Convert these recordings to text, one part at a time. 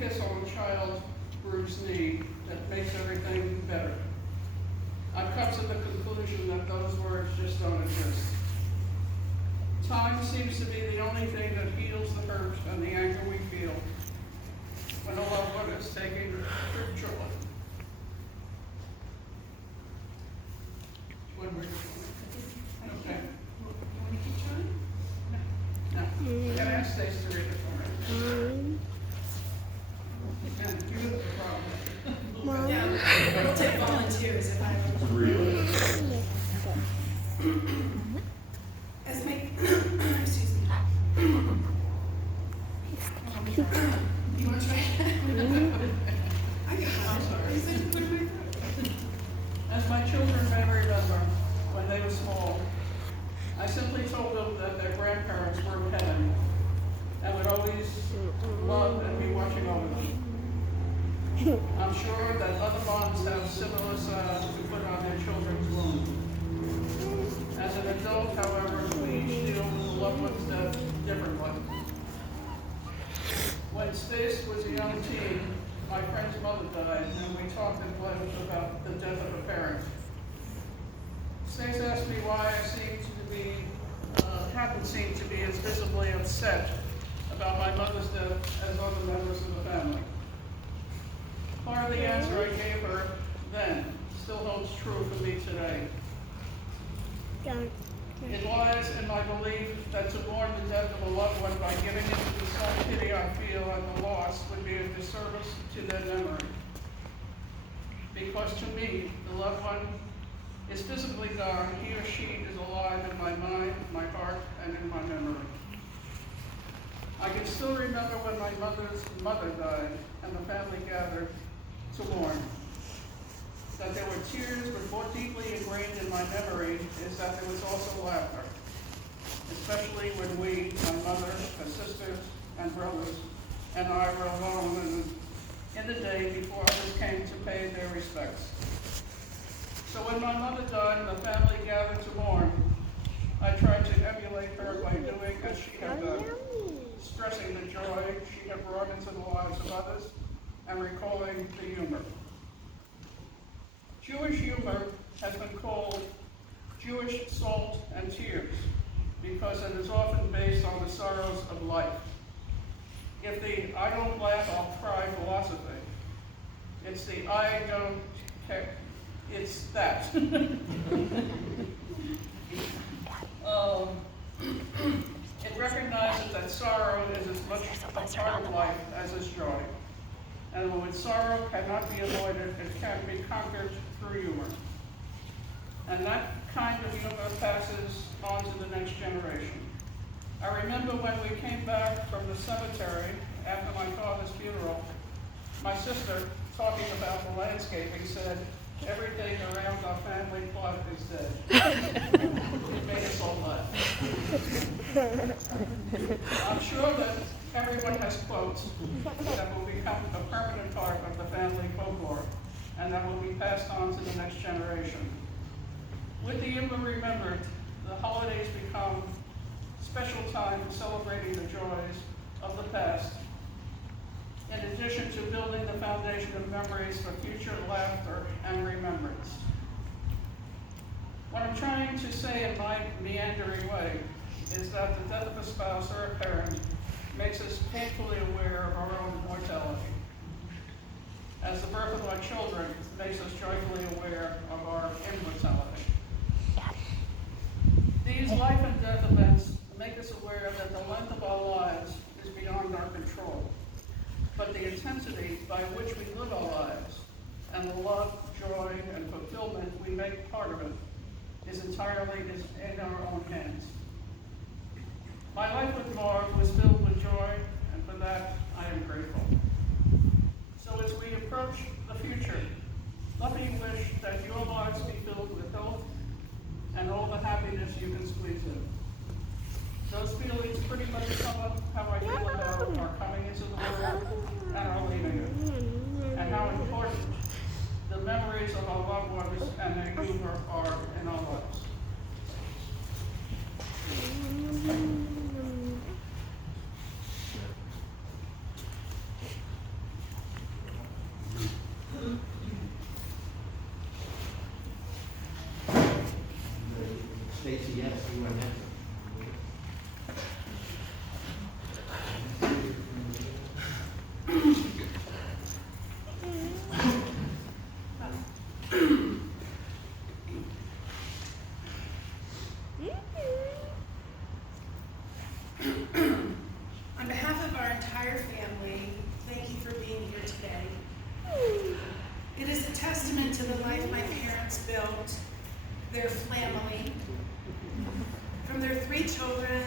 kiss on a child's bruised knee that makes everything better. I've come to the conclusion that those words just don't exist. Time seems to be the only thing that heals the hurt and the anger we feel when a loved one is taken prematurely. When we're okay. You want to keep trying? No. I gotta ask Stacy to read it for me. And you have the problem. Yeah, we'll take volunteers if I Really? As my, excuse me. You want to try? I got it. I'm sorry. You said to put it in my throat. As my children may remember, when they were small, I simply told them that their grandparents were in heaven and would always love and be watching over them. I'm sure that other moms have similar salves to put on their children's wounds. As an adult, however, we each deal with the loved one's death differently. When Stace was a young teen, my friend's mother died, and we talked at length about the death of a parent. Stace asked me why I hadn't seemed to be as visibly upset about my mother's death as other members of the family. Part of the answer I gave her then still holds true for me today. It lies in my belief that to mourn the death of a loved one by giving into the self-pity I feel at the loss would be a disservice to their memory. Because to me, the loved one is physically gone, he or she is alive in my mind, my heart, and in my memory. I can still remember when my mother's mother died and the family gathered to mourn. That there were tears, but more deeply ingrained in my memory is that there was also laughter, especially when we, my mother, her sisters, and brothers, and I were alone in the day before others came to pay their respects. So when my mother died and the family gathered to mourn, I tried to emulate her by doing as she had done, stressing the joy she had brought into the lives of others and recalling the humor. Jewish humor has been called Jewish salt and tears because it is often based on the sorrows of life. If the I don't laugh, I'll cry philosophy, it's the I don't care, it's that. It recognizes that sorrow is as much a part of life as is joy. And when sorrow cannot be avoided, it can be conquered through humor. And that kind of humor passes on to the next generation. I remember when we came back from the cemetery after my father's funeral, my sister, talking about the landscaping, said, "Everything around our family plot is dead." It made us all laugh. I'm sure that everyone has quotes that will become a permanent part of the family folklore and that will be passed on to the next generation. With the humor remembered, the holidays become special time for celebrating the joys of the past, in addition to building the foundation of memories for future laughter and remembrance. What I'm trying to say in my meandering way is that the death of a spouse or a parent makes us painfully aware of our own mortality, as the birth of our children makes us joyfully aware of our immortality. These life and death events make us aware that the length of our lives is beyond our control, but the intensity by which we live our lives and the love, joy, and fulfillment we make part of it is entirely in our own hands. My life with Marv was filled with joy, and for that I am grateful. So as we approach the future, let me wish that your lives be filled with health and all the happiness you can squeeze in. Those feelings pretty much sum up how I feel about our coming into the world and our leaving it, and how important the memories of our loved ones and their humor are in our lives. for being here today. It is a testament to the life my parents built, their family. From their 3 children,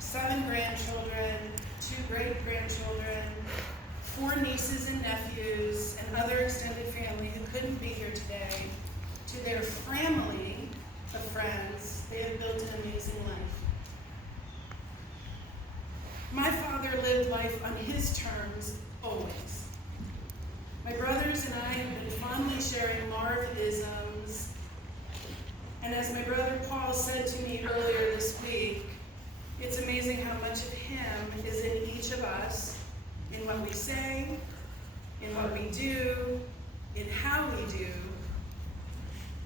7 grandchildren, 2 great-grandchildren, 4 nieces and nephews, and other extended family who couldn't be here today, to their family of friends, they have built an amazing life. My father lived life on his terms, always. My brothers and I have been fondly sharing Marv-isms, and as my brother Paul said to me earlier this week, it's amazing how much of him is in each of us, in what we say, in what we do, in how we do.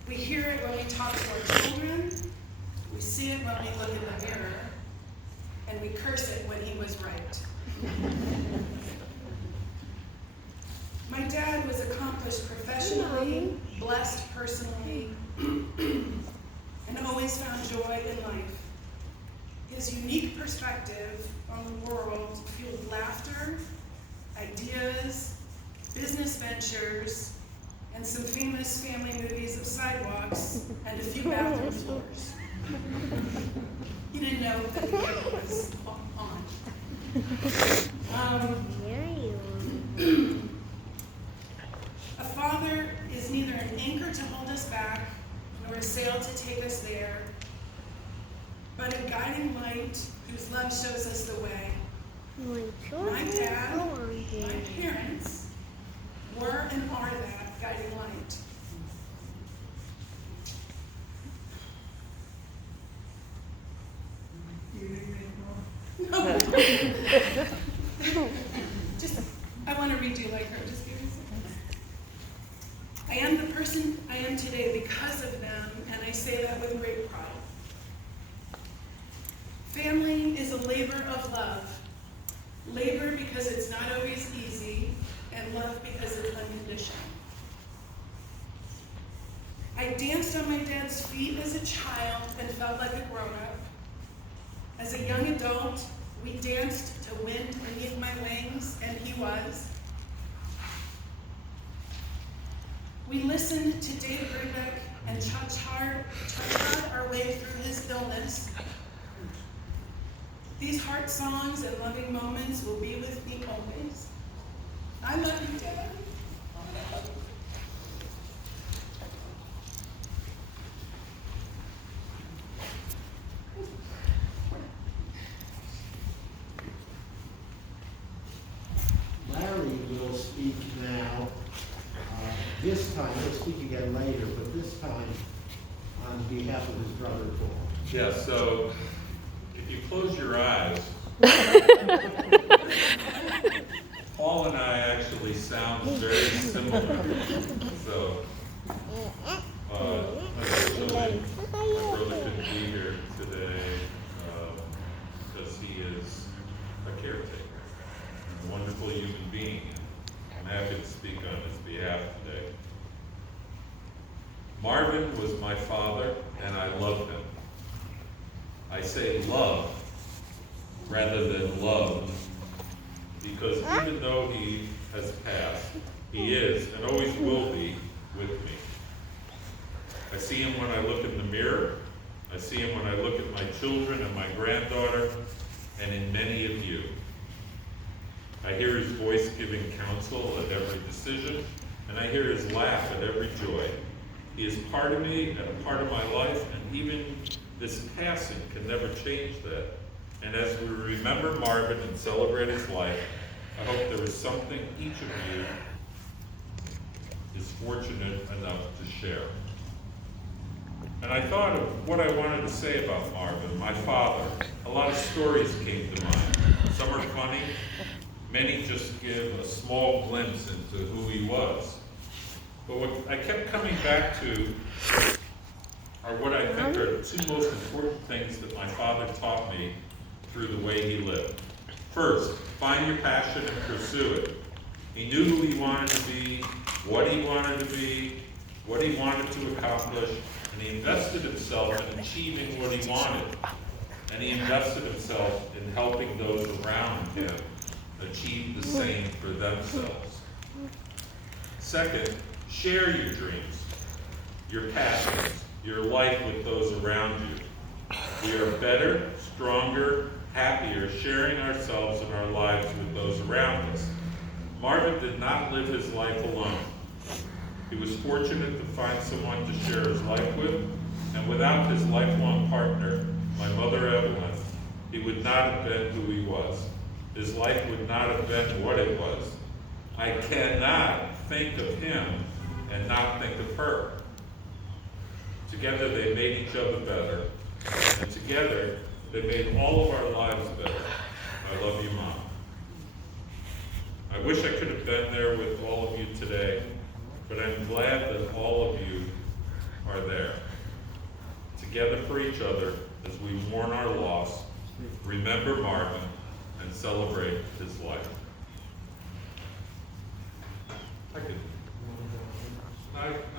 We hear it when we talk to our children, we see it when we look in the mirror, and we curse it when he was right. My dad was accomplished professionally, blessed personally, and always found joy in life. His unique perspective on the world fueled laughter, ideas, business ventures, and some famous family movies of sidewalks and a few bathroom floors. He didn't know that the camera was on. A father is neither an anchor to hold us back, nor a sail to take us there, but a guiding light whose love shows us the way. My dad, my parents, were and are that guiding light. No. Just, I want to read you like her. Just give me a second. I am the person I am today because of them, and I say that with great pride. Family is a labor of love. Labor because it's not always easy, and love because it's unconditional. I danced on my dad's feet as a child and felt like a grown-up. As a young adult, we danced to Wind Beneath My Wings, and he was. We listened to Dave Brubeck and cha-cha'd our way through his illness. These heart songs and loving moments will be with me always. I love you, Dad. Larry will speak now. This time, he'll speak again later, but this time on behalf of his brother Paul. Yeah, so if you close your eyes, Paul and I actually sound very similar. So, unfortunately, my brother couldn't be here today because he is a caretaker, a wonderful human being. I'm happy to speak on his behalf today. Marvin was my father, and I love him. I say love rather than loved, because even though he has passed, he is and always will be with me. I see him when I look in the mirror. I see him when I look at my children and my granddaughter, and in many of you. I hear his voice giving counsel at every decision, and I hear his laugh at every joy. He is part of me and a part of my life, and even this passing can never change that. And as we remember Marvin and celebrate his life, I hope there is something each of you is fortunate enough to share. And I thought of what I wanted to say about Marvin, my father. A lot of stories came to mind. Some are funny, many just give a small glimpse into who he was. But what I kept coming back to are what I think are the 2 most important things that my father taught me through the way he lived. First, find your passion and pursue it. He knew who he wanted to be, what he wanted to be, what he wanted to accomplish, and he invested himself in achieving what he wanted. And he invested himself in helping those around him achieve the same for themselves. Second, share your dreams, your passions, your life with those around you. We are better, stronger, happier sharing ourselves and our lives with those around us. Marvin did not live his life alone. He was fortunate to find someone to share his life with, and without his lifelong partner, my mother Evelyn, he would not have been who he was. His life would not have been what it was. I cannot think of him and not think of her. Together they made each other better, and together they made all of our lives better. I love you, Mom. I wish I could have been there with all of you today, but I'm glad that all of you are there. Together for each other as we mourn our loss, remember Marvin, and celebrate his life.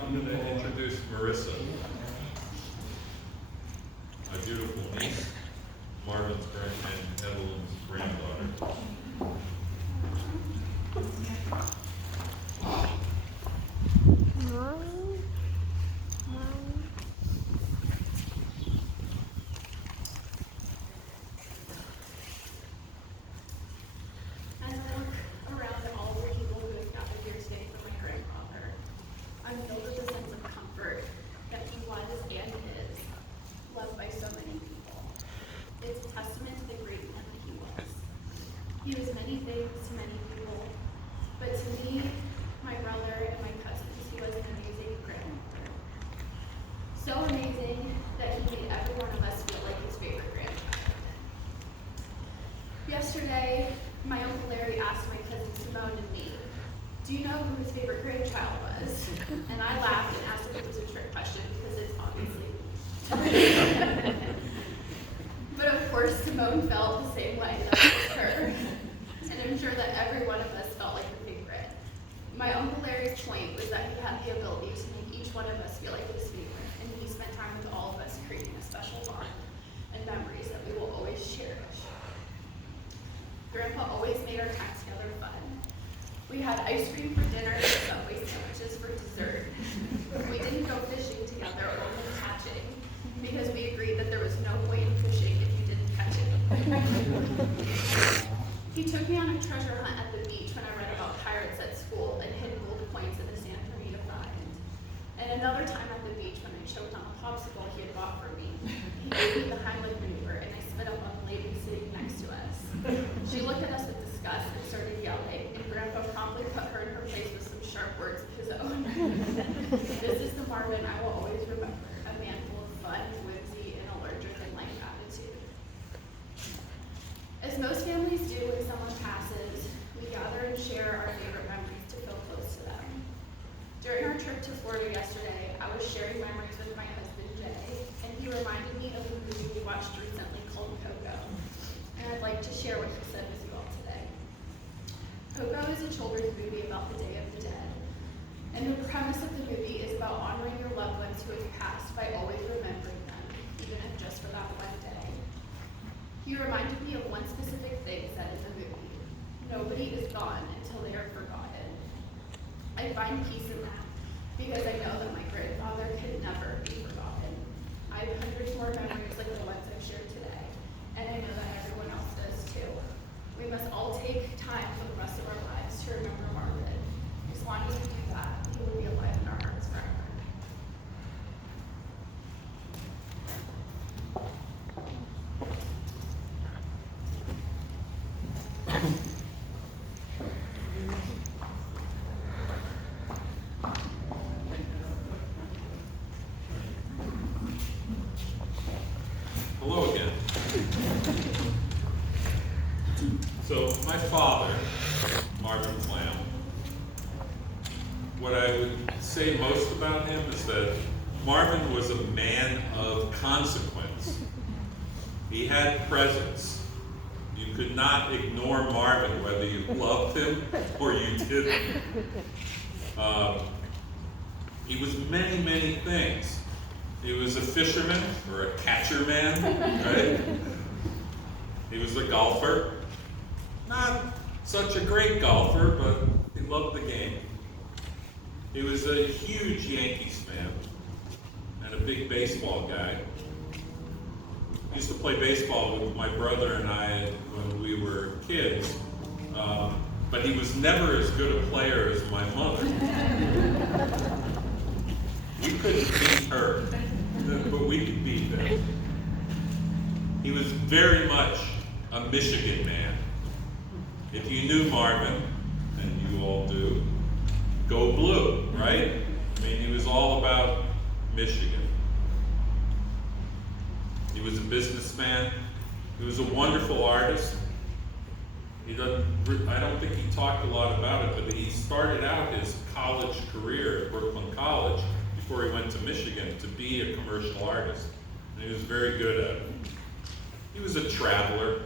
I'm going to introduce Marissa, my beautiful niece, Marvin's and Evelyn's granddaughter. As I look around at all the people who have gathered here today for my grandfather, I'm filled with a sense of comfort that he was and is loved by so many people. It's a testament to the great man that he was. He was many things to many people, but to me, my brother, and my cousins, he was an amazing grandfather. So amazing that he made every one of us feel like his favorite grandchild. Yesterday, my Uncle Larry asked my cousin Simone and me, do you know who his favorite grandchild was? And I laughed and asked if it was a trick question because it's obviously me. But of course, Simone felt the same way that it was her. And I'm sure that every one of us felt like the favorite. My Uncle Larry's point was that he had the ability to make each one of us feel like his favorite, and he spent time with all of us creating a special bond and memories that we will always cherish. Grandpa always made our time together fun. We had ice cream for dinner and Subway sandwiches for dessert. We didn't go fishing together, only catching, because we agreed that there was no point in fishing if you didn't catch it. He took me on a treasure hunt at the beach when I read about pirates at school and hid gold coins in the sand for me to find. And another time at the beach when I choked on a popsicle he had bought for me, he gave me the Heimlich maneuver and I spit up on the lady sitting next to us. She looked at us with disgust and started yelling, and Grandpa promptly put her in her place with some sharp words of his own. This is the Marvin I will always remember, a man full of fun, whimsy, and a larger than life attitude. As most families do when someone passes, we gather and share our favorite memories to feel close to them. During our trip to Florida yesterday, I was sharing memories with my husband, Jay, and he reminded me of a movie we watched recently called Coco. And I'd like to share what he said with you all today. Coco is a children's movie about the Day of the Dead. And the premise of the movie is about honoring your loved ones who have passed by always remembering them, even if just for that one day. He reminded me of one specific thing said in the movie. Nobody is gone until they are forgotten. I find peace in that because I know that my grandfather could never be forgotten. I have hundreds more memories like the ones I've shared today, and I know that everyone else does too. We must all take time for the rest of our lives to remember Marvin. As long as we do that, he will be alive in our hearts forever. Hello again. So my father, Marvin Clam, what I would say most about him is that Marvin was a man of consequence. He had presence. You could not ignore Marvin whether you loved him or you didn't. He was many, many things. He was a fisherman or a catcher man, right? He was a golfer. Not such a great golfer, but he loved the game. He was a huge Yankees fan and a big baseball guy. He used to play baseball with my brother and I when we were kids, but he was never as good a player as my mother. We couldn't beat her, but we could beat him. He was very much a Michigan man. If you knew Marvin, and you all do, go blue, right? I mean, he was all about Michigan. He was a businessman. He was a wonderful artist. I don't think he talked a lot about it, but he started out his college career at Brooklyn College before he went to Michigan to be a commercial artist. And he was very good at it. He was a traveler.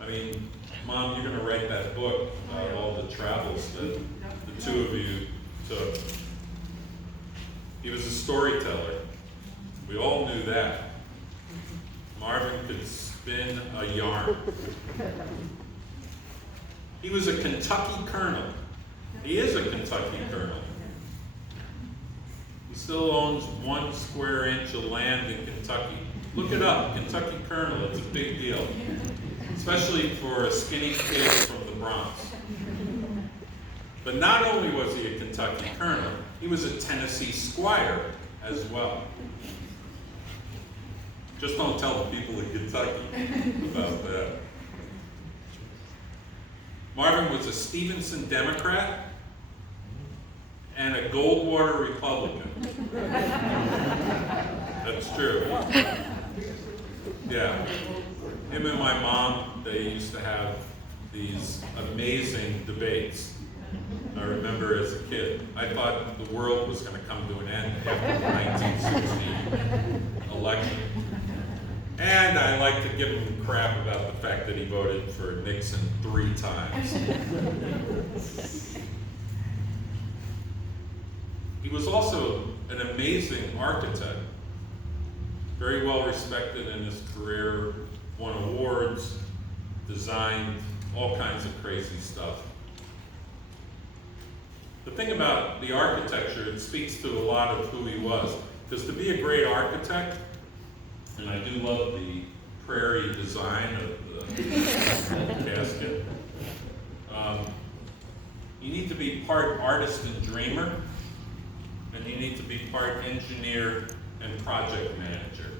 I mean, Mom, you're going to write that book of all the travels that the two of you took. He was a storyteller. We all knew that. Marvin could spin a yarn. He was a Kentucky colonel. He is a Kentucky colonel. He still owns 1 square inch of land in Kentucky. Look it up, Kentucky colonel, it's a big deal. Especially for a skinny kid from the Bronx. But not only was he a Kentucky colonel, he was a Tennessee squire as well. Just don't tell the people in Kentucky about that. Marvin was a Stevenson Democrat and a Goldwater Republican. That's true. Yeah. Him and my mom, they used to have these amazing debates. I remember as a kid, I thought the world was going to come to an end after the 1960 election. And I like to give him crap about the fact that he voted for Nixon 3 times. He was also an amazing architect, very well respected in his career, won awards, designed all kinds of crazy stuff. The thing about the architecture, it speaks to a lot of who he was. Because to be a great architect, and I do love the prairie design of the casket, you need to be part artist and dreamer, and you need to be part engineer and project manager.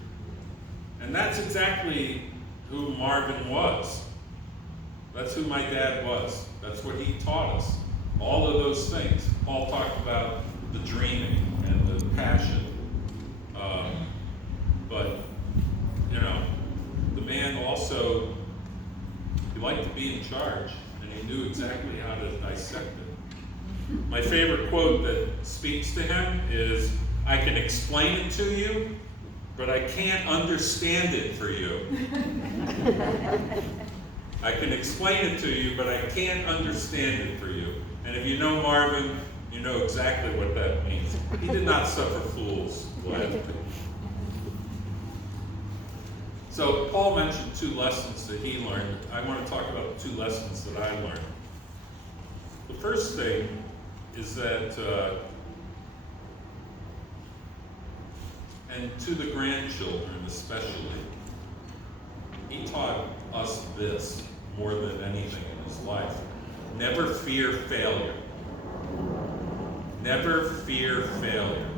And that's exactly who Marvin was. That's who my dad was. That's what he taught us. All of those things. Paul talked about the dreaming and the passion. But, you know, the man also, he liked to be in charge, and he knew exactly how to dissect it. My favorite quote that speaks to him is, "I can explain it to you, but I can't understand it for you." I can explain it to you, but I can't understand it for you. And if you know Marvin, you know exactly what that means. He did not suffer fools gladly. So Paul mentioned 2 lessons that he learned. I want to talk about 2 lessons that I learned. The first thing is that, and to the grandchildren especially, he taught us this more than anything in his life. Never fear failure. Never fear failure.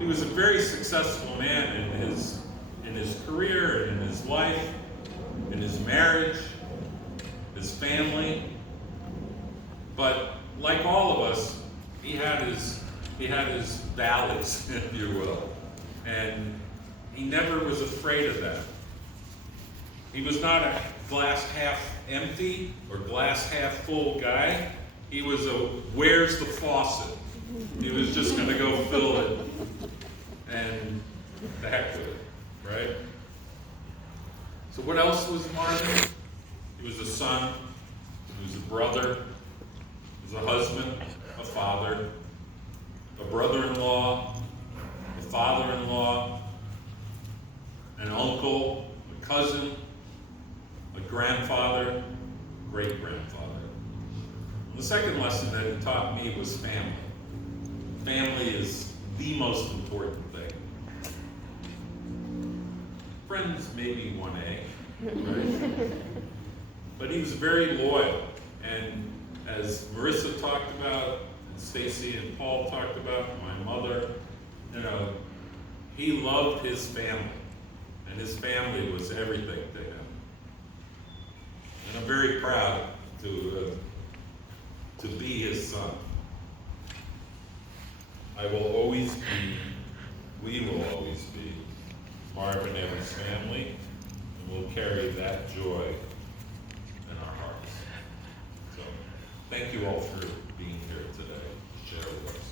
He was a very successful man in his career, in his life, in his marriage, his family. But like all of us, he had his valleys, if you will. And he never was afraid of that. He was not a glass half empty or glass half full guy. He was a where's the faucet? He was just going to go fill it and the heck with it, right? So what else was Marvin? He was a son, he was a brother, he was a husband, a father, a brother-in-law, a father-in-law, an uncle, a cousin, a grandfather, great-grandfather. The second lesson that he taught me was family. Family is the most important thing. Friends maybe 1A, right? But he was very loyal, and as Marissa talked about, and Stacy and Paul talked about, my mother, you know, he loved his family, and his family was everything to him. And I'm very proud to be his son. I will always be, we will always be Marv and Evan's family, and we'll carry that joy in our hearts. So, thank you all for being here today to share with us.